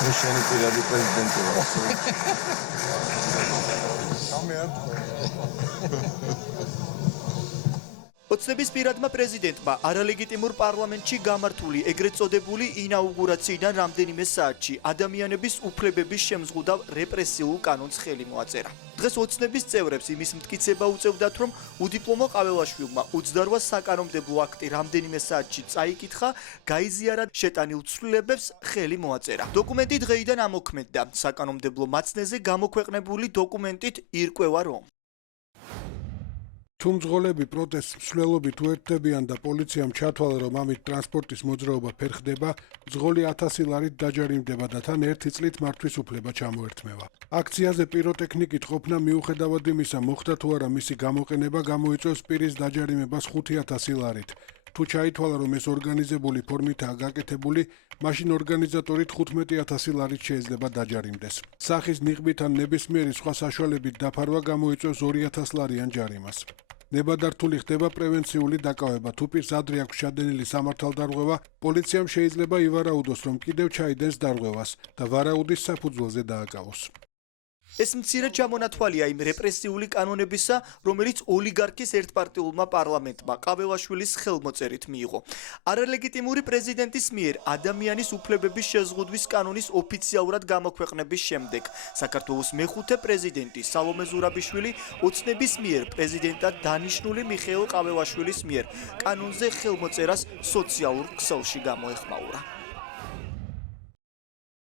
შენი პირადი პრეზიდენტია. ოცნების პირადმა პრეზიდენტმა არალეგიტიმურ პარლამენტში გამართული ეგრეთ წოდებული ინაუგურაციიდან რამდენიმე საათში ადამიანების უფლებების შემზღუდავ რეპრესიულ კანონს ხელი მოაწერა. დღეს ოცნების წევრებს იმის მტკიცება უწევდათ, რომ უდიპლომო ყაველაშვილმა 28 საკანონმდებლო აქტი რამდენიმე საათში წაიკითხა, გაიზიარა შეტანილ ცვლილებებს ხელი მოაწერა. დოკუმენტი დღეიდან ამოქმედდა. საკანონმდებლო მაცნეზე გამოქვეყნებული დოკუმენტით ირკვევა, რომ თუ მძღოლები პროტესტს მსვლელობით უერთდებიან და პოლიციამ ჩათვალა, რომ ამით ტრანსპორტის მოძრაობა ფერხდება, მძღოლი 1000 ლარით დაჯარიმდება და თან 1 წლით მართვის უფლება ჩამოერთმევა. აქციაზე პიროტექნიკით ყოფნა მიუხედავად იმისა, მოხდა თუ არა მისი გამოყენება, გამოიწვევს პირის დაჯარიმებას 5000 ლარით. თუ ჩაითვალა, რომ ეს ორგანიზებული ფორმითაა გაკეთებული, მაშინ ორგანიზატორით 15000 ლარით შეიძლება დაჯარიმდეს. სახის ნიღბით ან ნებისმიერი სხვა საშუალებით დაფარვა გამოიწვევს 2000 ლარიან ჯარიმას. ნებადართული ხდება პრევენციული დაკავება. თუ პირს ადრე აქვს ჩადენილი სამართალდარღვევა, პოლიციამ შეიძლება ივარაუდოს, რომ კიდევ ჩაიდენს დარღვევას და ვარაუდის საფუძველზე დააკავოს. ეს მცირე ჩამონათვალია იმ რეპრესიული კანონებისა, რომელიც ოლიგარქის ერთპარტიულმა პარლამენტმა ყაველაშვილის ხელმოწერით მიიღო. არალეგიტიმური პრეზიდენტის მიერ ადამიანის უფლებების შეზღუდვის კანონის ოფიციალურად გამოქვეყნების შემდეგ საქართველოს მეხუთე პრეზიდენტი სალომე ზურაბიშვილი ოცნების მიერ პრეზიდენტად დანიშნული მიხეილ ყაველაშვილის მიერ კანონზე ხელმოწერას სოციალურ ქსელში გამოეხმაურა.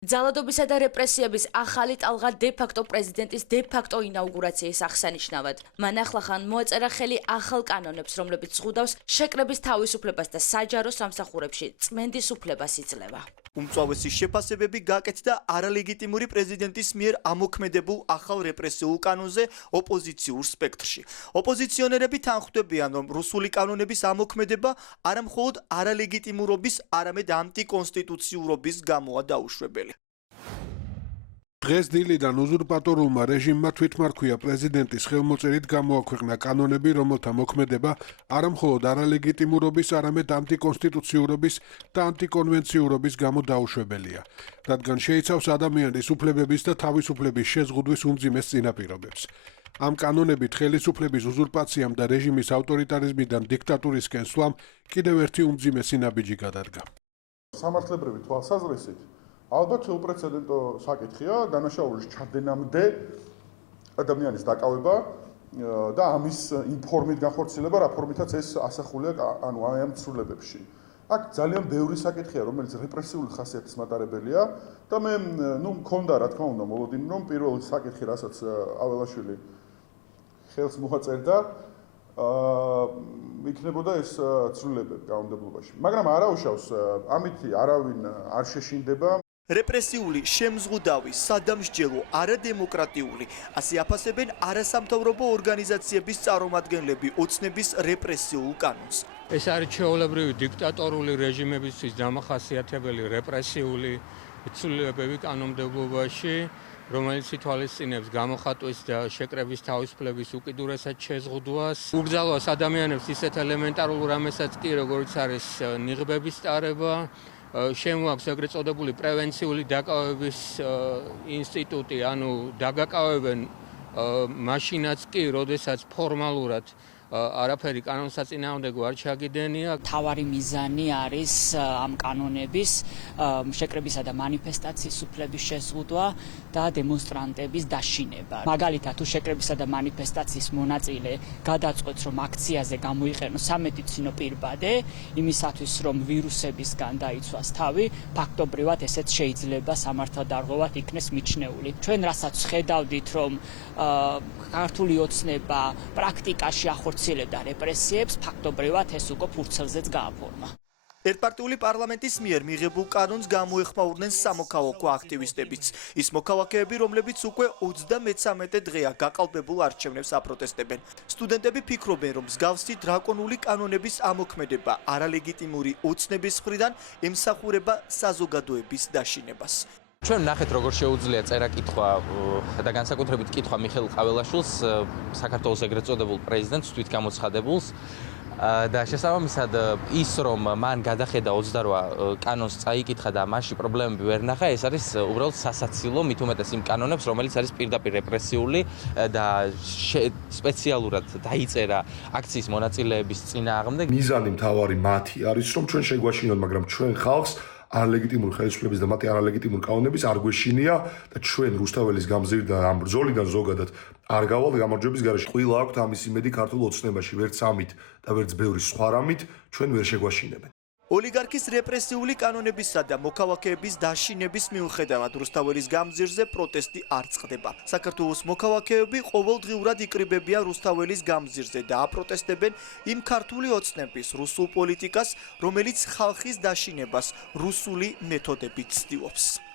ძალადობისა და რეპრესიების ახალი ტალღა დე-ფაქტო პრეზიდენტის დე-ფაქტო ინაუგურაციის აღსანიშნავად. მან ახლახან მოაწერა ხელი ახალ კანონებს, რომლებიც ზღუდავს შეკრების თავისუფლებას და საჯარო სამსახურებში წმენდის უფლებას იძლევა. უმწვავესი შეფასებები გაკეთდა არალეგიტიმური პრეზიდენტის მიერ ამოქმედებულ ახალ რეპრესიულ კანონზე ოპოზიციურ სპექტრში. ოპოზიციონერები თანხმდებიან, რომ რუსული კანონების ამოქმედება არა მხოლოდ არალეგიტიმურობის, არამედ ანტიკონსტიტუციურობის გამოა დაუშვებელი. დღეს დილიდან უზურპატორულმა რეჟიმმა თვითმარქვია პრეზიდენტის ხელმოწერით გამოაქვეყნა კანონები, რომელთა მოქმედება არა მხოლოდ არალეგიტიმურობის, არამედ ანტიკონსტიტუციურობის და ანტიკონვენციურობის გამო დაუშვებელია, რადგან შეიცავს ადამიანის უფლებების და თავისუფლების შეზღუდვის უმძიმეს წინაპირობებს. ამ კანონებით ხელისუფლების უზურპაციამ და რეჟიმის ავტორიტარიზმიდან დიქტატურისკენ სვლამ კიდევ ერთი უმძიმესი ნაბიჯი გადადგა. სამართლებრივი თვალსაზრისით ალბათ უპრეცედენტო საკითხია დანაშაულის ჩადენამდე ადამიანის დაკავება და ამის ინფორმით განხორციელება, რა ფორმითაც ეს ასახულია ამ ცვლილებებში. აქ ძალიან ბევრი საკითხია, რომელიც რეპრესიული ხასიათის მატარებელია და მე მქონდა რა თქმა უნდა მოლოდინი, რომ პირველი საკითხი, რასაც ყაველაშვილი ხელს მოაწერდა, იქნებოდა ეს ცვლილებები კანონმდებლობაში. მაგრამ არაუშავს, ამით არავინ არ შეშინდება. რეპრესიული, შემზღუდავი, სადამსჯელო, არადემოკრატიული, ასე აფასებენ არასამთავრობო ორგანიზაციების წარმომადგენლები ოცნების რეპრესიულ კანონს. ეს არის ჩვეულებრივი დიქტატორული რეჟიმებისთვის დამახასიათებელი რეპრესიული ცვლილებები კანონმდებლობაში, რომელიც ითვალისწინებს გამოხატვის და შეკრების თავისუფლების უკიდურესად შეზღუდვას, უბრძალავს ადამიანებს ისეთ ელემენტარულ რამესაც კი, როგორც არის ნიღბების ტარება, შემოაქვს ეგრეთ წოდებული პრევენციული დაკავების ინსტიტუტი, ანუ დაგაკავებენ მაშინაც კი, როდესაც ფორმალურად არაფერი კანონსაწინააღმდეგო არ ჩაგიდენია. თავარი მიზანი არის ამ კანონების შეკრებისა და მანიფესტაციის უფლების შეზღუდვა და დემონსტრანტების დაშინება. მაგალითად, თუ შეკრებისა და მანიფესტაციის მონაწილე გადაწყვეტს, რომ აქციაზე გამოიყენოს სამედიცინო პირბადე, იმისათვის, რომ ვირუსებისგან დაიცვას თავი, ფაქტობრივად ესეც შეიძლება სამართალდარღვევად იქნეს მიჩნეული. ჩვენ რასაც ხედავდით, რომ ქართული ოცნება პრაქტიკაში ახორციელებდა რეპრესიებს, ფაქტობრივად ეს უკვე ფურცელზეც გააფორმა. ერთპარტიული პარლამენტის მიერ მიღებულ კანონს გამოეხმაურნენ სამოქალაქო აქტივისტებიც. ის მოქალაქეები, რომლებიც უკვე 33 დღეა გაყალბებულ არჩევნებს აპროტესტებენ. სტუდენტები ფიქრობენ, რომ მსგავსი დრაკონული კანონების ამოქმედება არალეგიტიმური ოცნების მხრიდან ემსახურება საზოგადოების დაშინებას. ჩვენ ნახეთ, როგორ შეუძლია წერა-კითხვა და განსაკუთრებით კითხვა მიხეილ ყაველაშვილს, საქართველოს ეგრეთ წოდებულ პრეზიდენტს, თვითგამოცხადებულს. და შესაბამისად ის რომ მან გადახედა 28 კანონს წაიკითხა და მასში პრობლემები ვერ ნახა, ეს არის უბრალოდ სასაცილო, მით უმეტეს იმ კანონებს, რომელიც არის პირდაპირ რეპრესიული და სპეციალურად დაიწერა აქციის მონაწილეების წინააღმდეგ. მიზანი მთავარი მათი არის, რომ ჩვენ შეგვაშინოთ, მაგრამ ჩვენ ხალხს არალეგიტიმური ხელისუფლების და მათი არალეგიტიმური კანონების არ გვეშინია და ჩვენ რუსთაველის გამზირდა ამ ბრძოლიდან ზოგადად არ გავალთ გამარჯვების გარეშე. ყველა აქვთ ამის იმედი ქართულ ოცნებაში, ვერც ამით და ვერც ბევრი სხვა რამით ჩვენ ვერ შეგვაშინებენ. ოლიგარქის რეპრესიული კანონებისა და მოქალაქეების დაშინების მიუხედავად რუსთაველის გამზირზე პროტესტი არ წყდება. საქართველოს მოქალაქეები ყოველდღიურად იკრიბებიან რუსთაველის გამზირზე და აპროტესტებენ იმ ქართული ოცნების რუსულ პოლიტიკას, რომელიც ხალხის დაშინებას რუსული მეთოდებით ცდილობს.